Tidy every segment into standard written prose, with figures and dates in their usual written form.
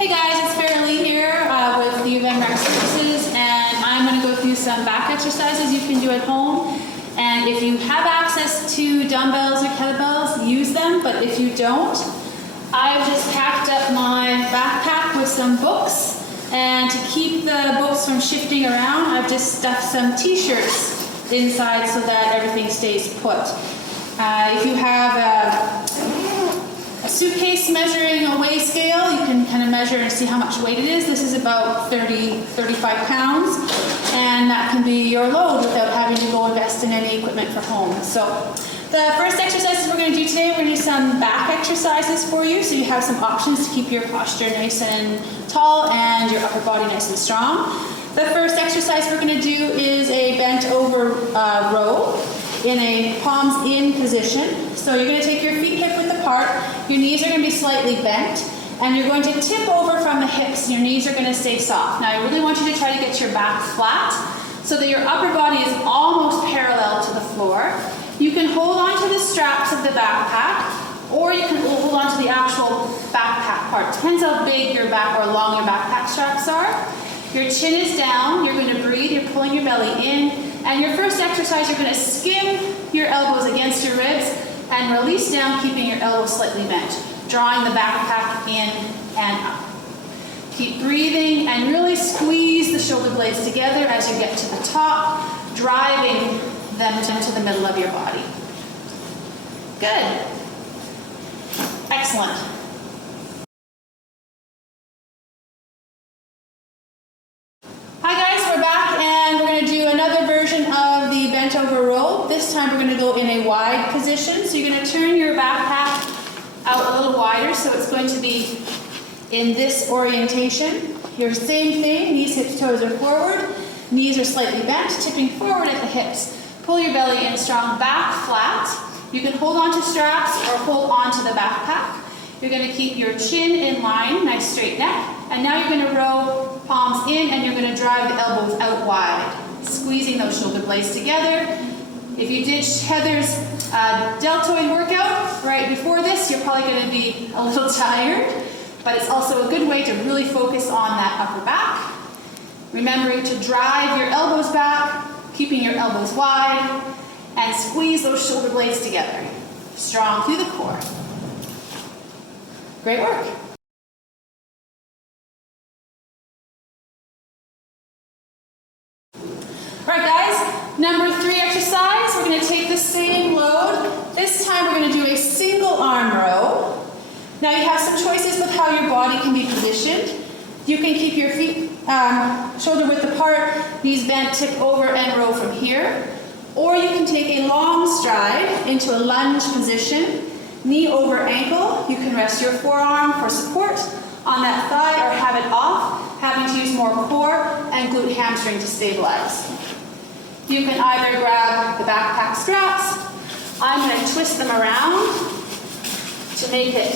Hey guys, it's Farrelly here with the Event Rec Services, and I'm going to go through some back exercises you can do at home. And if you have access to dumbbells or kettlebells, use them, but if you don't, I've just packed up my backpack with some books, and to keep the books from shifting around, I've just stuffed some t-shirts inside so that everything stays put. If you have a suitcase measuring a weigh scale, you can kind of measure and see how much weight it is. This is about 35 pounds, and that can be your load without having to go invest in any equipment for home. So the first exercises we're going to do today, we're going to do some back exercises for you, so you have some options to keep your posture nice and tall and your upper body nice and strong. The first exercise we're going to do is a bent over row in a palms in position. So you're going to take your feet hip width apart, your knees are going to be slightly bent, and you're going to tip over from the hips and your knees are going to stay soft. Now I really want you to try to get your back flat so that your upper body is almost parallel to the floor. You can hold on to the straps of the backpack, or you can hold on to the actual backpack part. Depends how big your back or long your backpack straps are. Your chin is down, you're going to breathe, you're pulling your belly in, and your first exercise, you're going to skim your elbows against your ribs and release down, keeping your elbows slightly bent, drawing the backpack in and up. Keep breathing and really squeeze the shoulder blades together as you get to the top, driving them to the middle of your body. Good. Excellent. Hi guys, we're back and we're going to do another version of the bent over row. This time we're going to go in a wide position. So you're going to turn your backpack out a little wider, so it's going to be in this orientation. Your same thing, knees, hips, toes are forward, knees are slightly bent, tipping forward at the hips. Pull your belly in strong, back flat. You can hold on to straps or hold on to the backpack. You're going to keep your chin in line, nice straight neck. And now you're going to row palms in and you're going to drive the elbows out wide, squeezing those shoulder blades together. If you did Heather's deltoid workout right before this, you're probably going to be a little tired, but it's also a good way to really focus on that upper back. Remembering to drive your elbows back, keeping your elbows wide, and squeeze those shoulder blades together. Strong through the core. Great work. Alright guys, number 3 exercise, we're going to take the same load. This time we're going to do a single arm row. Now you have some choices with how your body can be positioned. You can keep your feet shoulder width apart, knees bent, tip over and row from here. Or you can take a long stride into a lunge position, knee over ankle. You can rest your forearm for support on that thigh or have it off, having to use more core and glute hamstring to stabilize. You can either grab the backpack straps. I'm going to twist them around to make it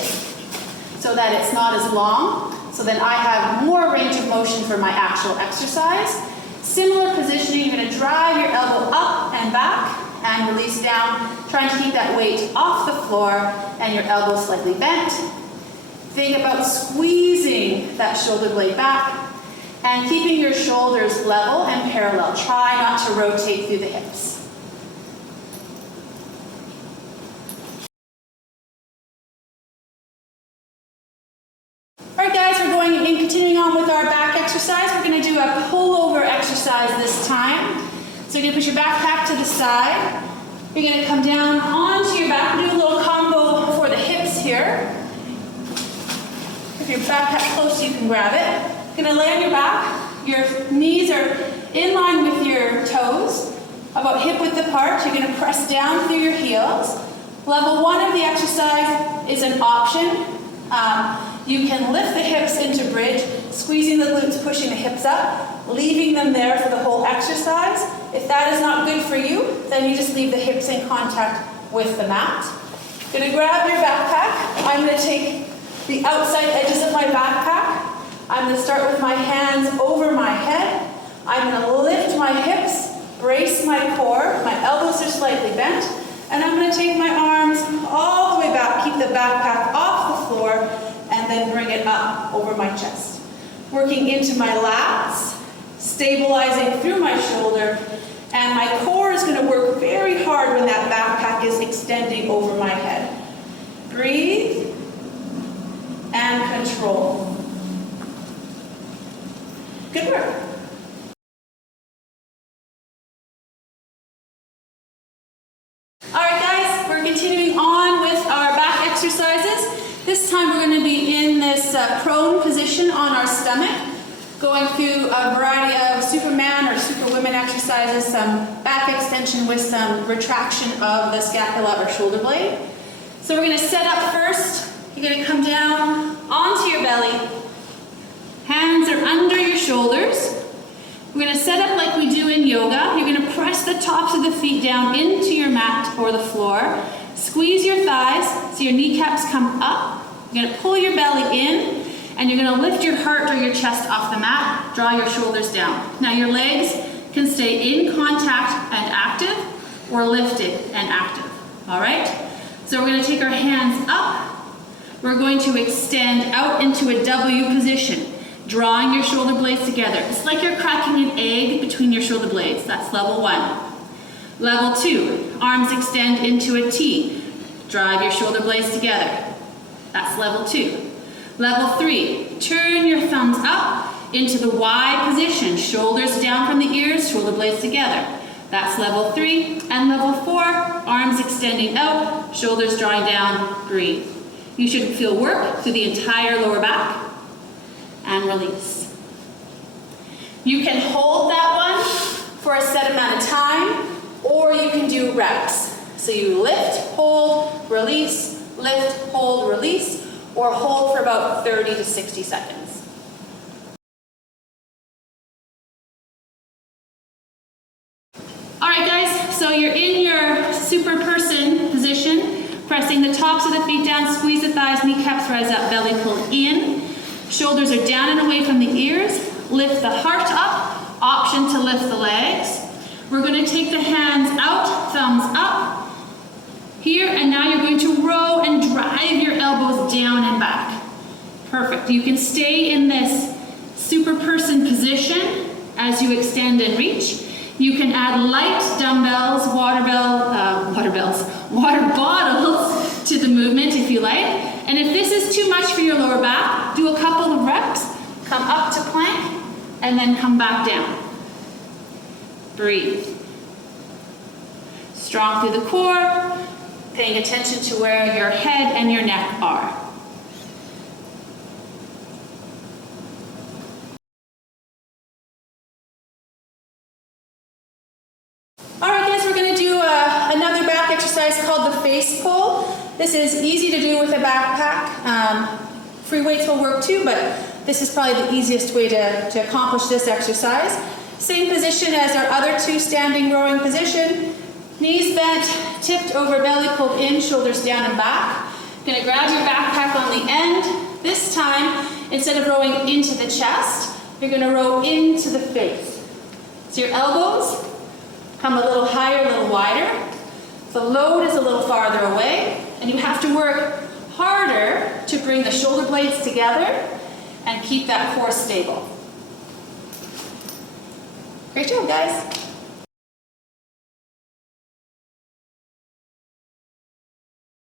so that it's not as long, so then I have more range of motion for my actual exercise. Similar positioning, you're going to drive your elbow up and back and release down, trying to keep that weight off the floor and your elbow slightly bent. Think about squeezing that shoulder blade back and keeping your shoulders level and parallel. Try not to rotate through the hips. Alright guys, we're going in, continuing on with our back exercise. We're going to do a pullover exercise this time. So you're going to put your backpack to the side. You're going to come down onto your back. Do a little combo for the hips here. If your backpack close, you can grab it. You're going to lay on your back. Your knees are in line with your toes, about hip width apart. You're going to press down through your heels. Level 1 of the exercise is an option. You can lift the hips into bridge, squeezing the glutes, pushing the hips up, leaving them there for the whole exercise. If that is not good for you, then you just leave the hips in contact with the mat. You're going to grab your backpack. I'm going to take the outside edges of my backpack. I'm going to start with my hands over my head. I'm going to lift my hips, brace my core. My elbows are slightly bent. And I'm going to take my arms all the way back, keep the backpack off the floor, and and then bring it up over my chest. Working into my lats, stabilizing through my shoulder, and my core is going to work very hard when that backpack is extending over my head. Breathe and control. Good work. All right, guys, we're continuing on with our back exercises. This time we're going to be in this prone position on our stomach, going through a variety of Superman or Superwoman exercises, some back extension with some retraction of the scapula or shoulder blade. So we're going to set up first. You're going to come down onto your belly. Hands are under your shoulders. We're going to set up like we do in yoga. You're going to press the tops of the feet down into your mat or the floor. Squeeze your thighs so your kneecaps come up. You're going to pull your belly in, and you're going to lift your heart or your chest off the mat. Draw your shoulders down. Now your legs can stay in contact and active, or lifted and active. All right? So we're going to take our hands up. We're going to extend out into a W position, drawing your shoulder blades together. It's like you're cracking an egg between your shoulder blades. That's level 1. Level 2, arms extend into a T. Drive your shoulder blades together. That's level 2. Level 3, turn your thumbs up into the Y position. Shoulders down from the ears, shoulder blades together. That's level 3. And level 4, arms extending out, shoulders drawing down, breathe. You should feel work through the entire lower back. And release. You can hold that one for a set amount of time, or you can do reps. So you lift, hold, release, lift, hold, release, or hold for about 30 to 60 seconds. All right, guys, so you're in your super person position, pressing the tops of the feet down, squeeze the thighs, kneecaps rise up, belly pull in. Shoulders are down and away from the ears. Lift the heart up. Option to lift the legs. We're going to take the hands out, thumbs up. Here, and now you're going to row and drive your elbows down and back. Perfect. You can stay in this super person position as you extend and reach. You can add light dumbbells, water bottles to the movement if you like. And if this is too much for your lower back, do a couple of reps, come up to plank, and then come back down. Breathe. Strong through the core, paying attention to where your head and your neck are. All right, guys, we're going to do another back exercise called the face pull. This is easy to do with a backpack. Free weights will work too, but this is probably the easiest way to accomplish this exercise. Same position as our other two, standing rowing position. Knees bent, tipped over, belly pulled in, shoulders down and back. You're going to grab your backpack on the end. This time, instead of rowing into the chest, you're going to row into the face. So your elbows come a little higher, a little wider. The load is a little farther away, and you have to work harder to bring the shoulder blades together and keep that core stable. Great job, guys.